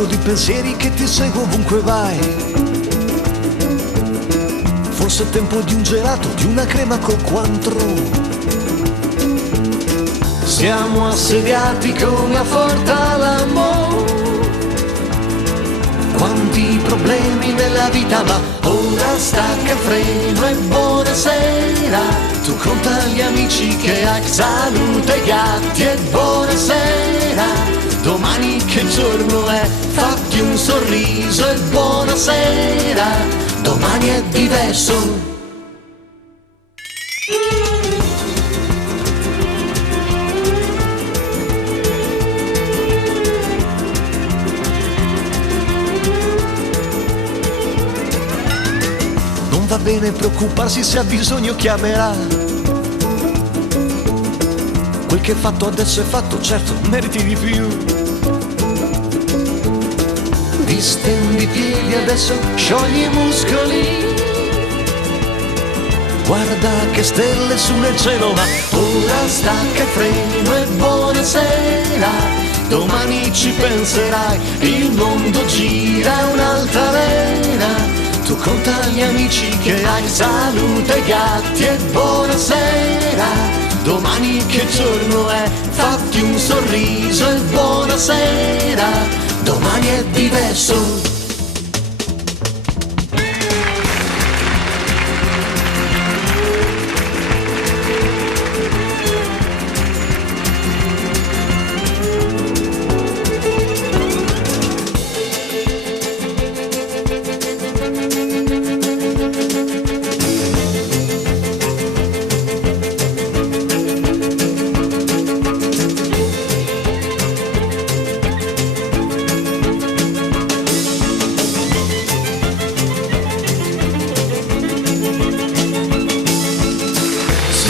parco di pensieri che ti segue ovunque vai. Forse è tempo di un gelato, di una crema col Cointreau. Siamo assediati come a Forta l'amore. Quanti problemi nella vita, ma ora stacca il freno e buonasera. Tu conta gli amici che hai, saluta i gatti e buonasera. Domani che giorno è, fatti un sorriso e buonasera. Domani è diverso. Va bene preoccuparsi, se ha bisogno chiamerà. Quel che è fatto adesso è fatto, certo, meriti di più. Distendi i piedi adesso, sciogli i muscoli. Guarda che stelle su nel cielo, ma ora stacca il freno e buonasera. Domani ci penserai, il mondo gira un'altalena. Tu conta gli amici che hai, saluta i gatti e buonasera. Domani che giorno è, fatti un sorriso e buonasera. Domani è diverso.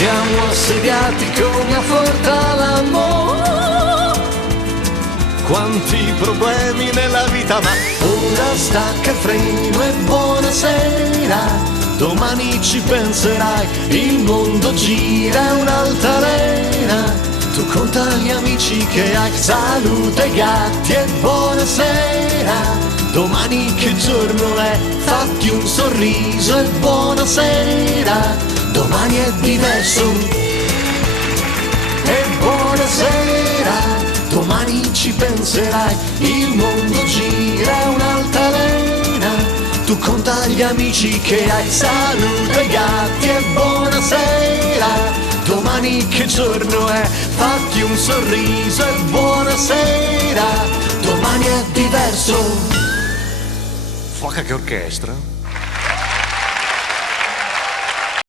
Siamo assediati come a Forta l'amore. Quanti problemi nella vita, ma ora stacca il freno e buonasera. Domani ci penserai, il mondo gira un'altalena. Tu conta gli amici che hai, saluta i gatti e buonasera. Domani che giorno è, fatti un sorriso e buonasera. Domani è diverso e buonasera. Domani ci penserai, il mondo gira un'altalena. Tu conta gli amici che hai, saluta i gatti e buonasera. Domani che giorno è, fatti un sorriso e buonasera. Domani è diverso. Fuoca che orchestra.